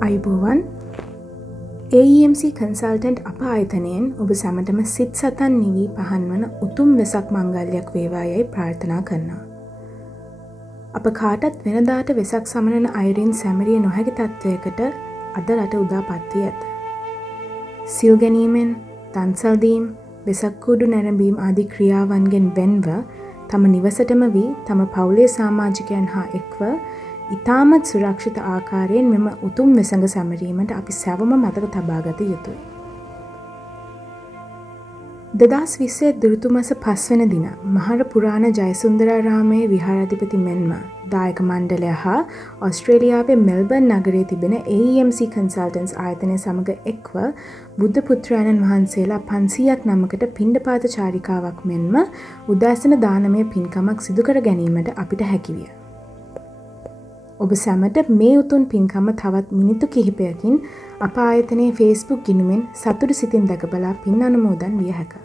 අයිබෝවන් AEMC consultant අප ආයතනයෙන් ඔබ සැමටම සිත් සතන් නිවී පහන්වන උතුම් වෙසක් මංගල්‍යයක් වේවා යයි ප්‍රාර්ථනා කරනවා. අප කාටත් වෙනදාට වෙසක් සමනන අයුරින් සැමරිය නොහැකි තත්ත්වයකට අද රට උදාපත් වී ඇත. සිල් ගැනීමෙන්, දන්සල් දීම්, වෙසක් කූඩු නැරඹීම් ආදී ක්‍රියාවන්ගෙන් වෙන්ව තම නිවසටම වී තම පවුලේ සමාජිකයන් හා එක්ව ඉතාමත් සුරක්ෂිත ආකාරයෙන් මෙම උතුම් වෙසඟ සැමරීමට අපි සැවම මතක තබාගත යුතුයි. 2020 දුරුතු මස 5 වන දින මහර පුරාණ ජයසුන්දරාරාමයේ විහාරාධිපති මෙන්ම දායක මණ්ඩලය හා ඕස්ට්‍රේලියාවේ මෙල්බර්න් නගරයේ තිබෙන AEMC කන්සල්ටන්ට්ස් ආයතනය සමග එක්ව බුද්ධ පුත්‍රයන්න් වහන්සේලා 500ක් නමකට පිණ්ඩපාත චාරිකාවක් මෙන්ම උදාසන දානමය පින්කමක් සිදු කර ගැනීමට අපිට හැකිවිය. ඔබ සැමට මේ උතුම් පින්කම තවත් මිනිත්තු කිහිපයකින් අප ආයතනයේ Facebook ගිණුමෙන් සතුටු සිතින් දැකබලා පින් අනුමෝදන් විය හැකිය.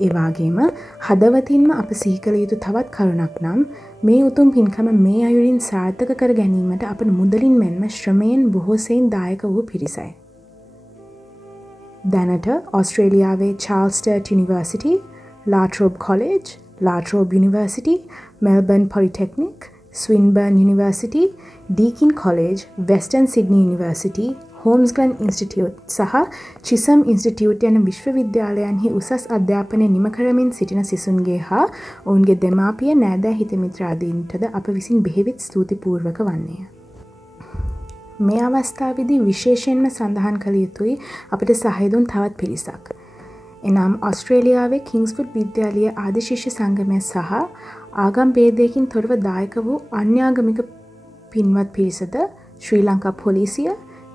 ඒ වගේම හදවතින්ම අප සිහි කළ යුතු තවත් කරුණක් නම් මේ උතුම් පින්කම මේ අයුරින් සාර්ථක කර ගැනීමට අප මුදලින් මෙන්ම ශ්‍රමයෙන් බොහෝ සෙයින් දායක වූ පිරිසයි. දැනට ඕස්ට්‍රේලියාවේ චාල්ස් ස්ටර්ට් යුනිවර්සිටි, ලා Trobe college, La Trobe university, Melbourne polytechnic, Swinburne university, Deakin college, Western Sydney university, Holmesglen institute සහ චිසම් ඉන්ස්ටිටියුට් යන විශ්වවිද්‍යාලයන්හි උසස් අධ්‍යාපනය නිම කරමින් සිටින සිසුන්ගේ හා ඔවුන්ගේ දෙමාපිය නෑදෑ හිත මිත්‍රාදීන්ටද අප විසින් බෙහෙවිත් ස්තුතිපූර්වක වන්නේය. මේ අවස්ථාවේදී විශේෂයෙන්ම සඳහන් කළ යුතුයි අපට සහාය දුන් තවත් පිරිසක්. එනම් ඕස්ට්‍රේලියාවේ කිංස්වුඩ් විද්‍යාලීය ආදිශිෂ්‍ය සංගමය සහ ආගම් භේදයකින් තොරව දායක වූ අන්‍යාගමික පින්වත් පිරිසද ශ්‍රී ලංකා පොලිසිය,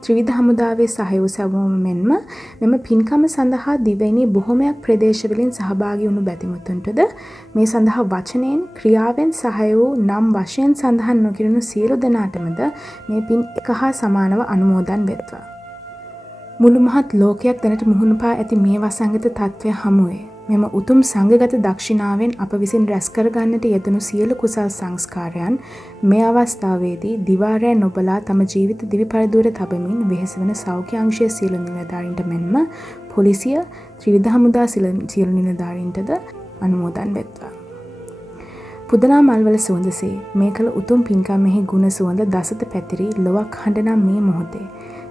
ත්‍රිවිධ හමුදාවේ සහයෝ සැවොම මෙන්ම මෙම පින්කම සඳහා දිවයිනේ බොහොමයක් ප්‍රදේශවලින් සහභාගී වුණු බැතිමතුන්ටද මේ සඳහා වචනයෙන්, ක්‍රියාවෙන් සහාය වූ නම් වශයෙන් සඳහන් නොකිරුණු සියලු දෙනාටමද මේ පින් එක හා සමානව අනුමෝදන් වෙත්වා. මුළු මහත් ලෝකයක් දැනට මුහුණ පා ඇති මේ වසංගත තත්ත්වය හමුවේ මෙම උතුම් සංඝගත දක්ෂිනාවෙන් අප විසින් රැස් කරගන්නට යෙදුණු සියලු කුසල් සංස්කාරයන් මේ අවස්ථාවේදී දිවාරෑ නොබලා තම ජීවිත දිවි පරදුර තබමින් වෙහෙස වන සෞඛ්‍ය අංශයේ සියලු නිලධාරීන්ට මෙන්ම පොලිසිය, ත්‍රිවිධ හමුදා සියලු නිලධාරීන්ටද අනුමෝදන් වෙත්වා. පුදනා මල්වල සුවඳසේ මේ කළ උතුම් පින්කමෙහි ගුණ සුවඳ දසත පැතිරි ලොවක් හඬනම් මේ මොහොතේ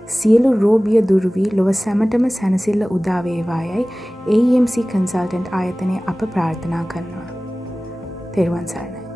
සියලු රෝගිය දුරු වී ලොව සැමටම සැනසෙල්ල උදා වේවා යයි AEMC කන්සල්ටන්ට් ආයතනය අප ප්‍රාර්ථනා කරනවා. තෙරුවන් සරණයි.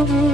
Thank you.